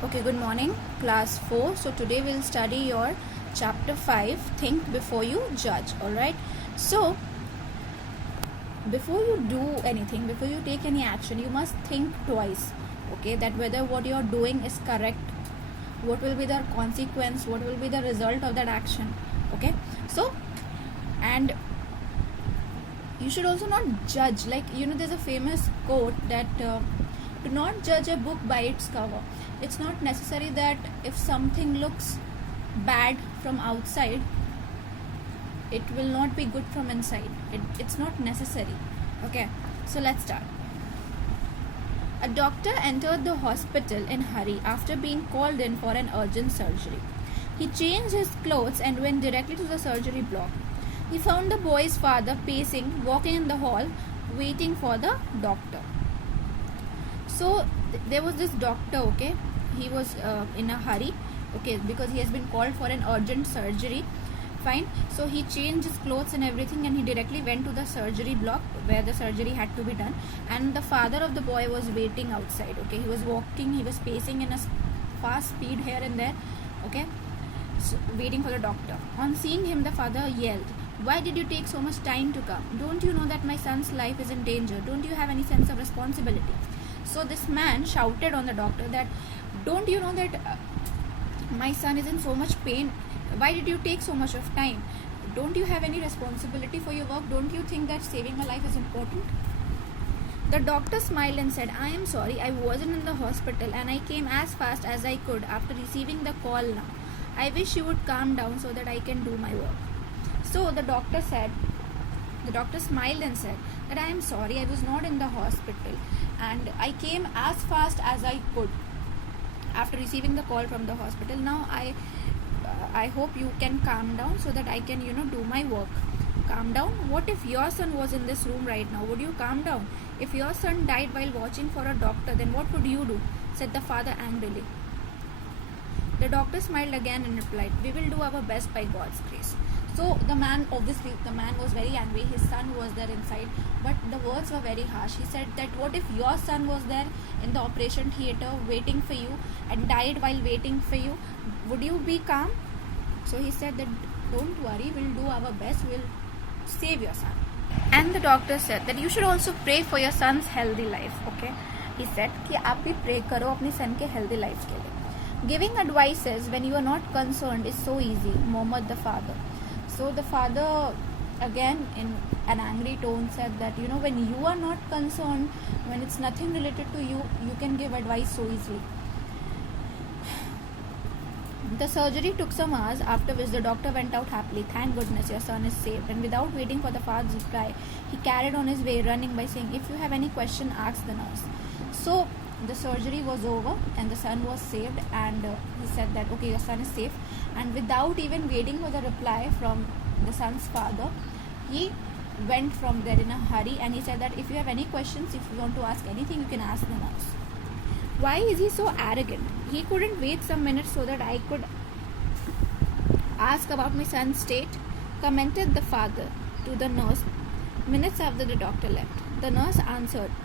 Okay, good morning, class 4. So today we'll study your chapter 5, Think Before You Judge. Alright, so before you do anything, before you take any action, you must think twice, okay, that whether what you're doing is correct, what will be the consequence, what will be the result of that action. Okay, so and you should also not judge, like, there's a famous quote that do not judge a book by its cover. It's not necessary that if something looks bad from outside, it will not be good from inside. It's not necessary. Okay, so let's start. A doctor entered the hospital in a hurry after being called in for an urgent surgery. He changed his clothes and went directly to the surgery block. He found the boy's father pacing, walking in the hall, waiting for the doctor. So there was this doctor, okay, he was in a hurry, okay, because he has been called for an urgent surgery. Fine, so he changed his clothes and everything, and he directly went to the surgery block where the surgery had to be done, and the father of the boy was waiting outside. Okay, he was walking, he was pacing in a fast speed here and there, okay, so waiting for the doctor. On seeing him, the father yelled, "Why did you take so much time to come? Don't you know that my son's life is in danger? Don't you have any sense of responsibility?" So this man shouted on the doctor that, "Don't you know that my son is in so much pain? Why did you take so much of time? Don't you have any responsibility for your work? Don't you think that saving a life is important?" The doctor smiled and said, "I am sorry, I wasn't in the hospital and I came as fast as I could after receiving the call now. I wish you would calm down so that I can do my work." So the doctor smiled and said that, "I am sorry, I was not in the hospital and I came as fast as I could after receiving the call from the hospital. Now I hope you can calm down so that I can do my work." "Calm down? What if your son was in this room right now? Would you calm down? If your son died while watching for a doctor, then what would you do?" said the father angrily. The doctor smiled again and replied, "We will do our best by God's grace." So the man was very angry. His son was there inside, but the words were very harsh. He said that, "What if your son was there in the operation theater waiting for you and died while waiting for you? Would you be calm?" So he said that, "Don't worry, we'll do our best, we'll save your son." And the doctor said that you should also pray for your son's healthy life. Okay, he said कि आप भी pray करो अपने son के healthy life के लिए. Giving advices when you are not concerned is so easy, murmured the father. So the father again in an angry tone said that when you are not concerned, when it's nothing related to you, you can give advice so easily. The surgery took some hours, after which the doctor went out happily. "Thank goodness your son is saved." And without waiting for the father's reply, he carried on his way, running by saying, "If you have any question, ask the nurse." So the surgery was over and the son was saved, and he said that, "Okay, your son is safe." And without even waiting for the reply from the son's father, he went from there in a hurry, and he said that, "If you have any questions, if you want to ask anything, you can ask the nurse." Why is he so arrogant? He couldn't wait some minutes so that I could ask about my son's state, commented the father to the nurse minutes after the doctor left. The nurse answered,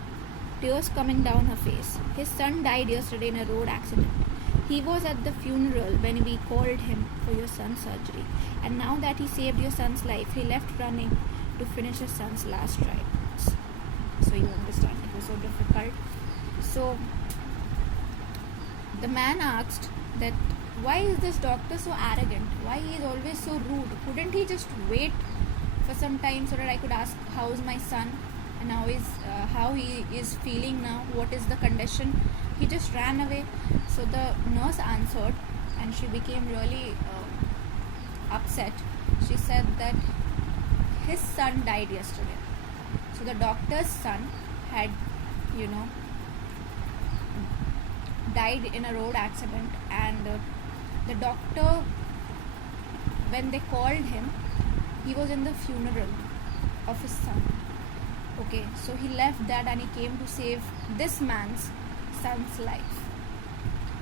tears coming down her face. "His son died yesterday in a road accident. He was at the funeral when we called him for your son's surgery. And now that he saved your son's life, he left running to finish his son's last rites." So you understand, it was so difficult. So the man asked that, why is this doctor so arrogant? Why he is always so rude? Couldn't he just wait for some time so that I could ask how is my son and how he is feeling now? What is the condition? He just ran away. So the nurse answered, and she became really upset. She said that his son died yesterday. So the doctor's son had died in a road accident, and the doctor, when they called him, he was in the funeral of his son. Okay, so he left that and he came to save this man's son's life.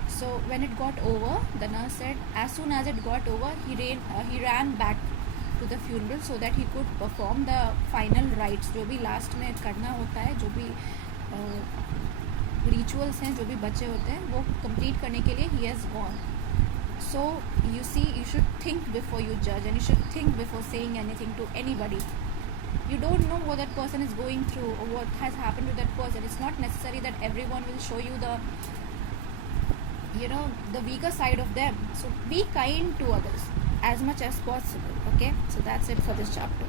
So when it got over, the nurse said, as soon as it got over, he ran back to the funeral so that he could perform the final rites, जो भी last में करना होता है, जो भी rituals हैं जो भी बचे होते हैं वो कंप्लीट करने के लिए he has gone. So you see, you should think before you judge, and you should think before saying anything to anybody. You don't know what that person is going through or what has happened to that person. It's not necessary that everyone will show you the the weaker side of them. So be kind to others as much as possible. Okay, so that's it for this chapter.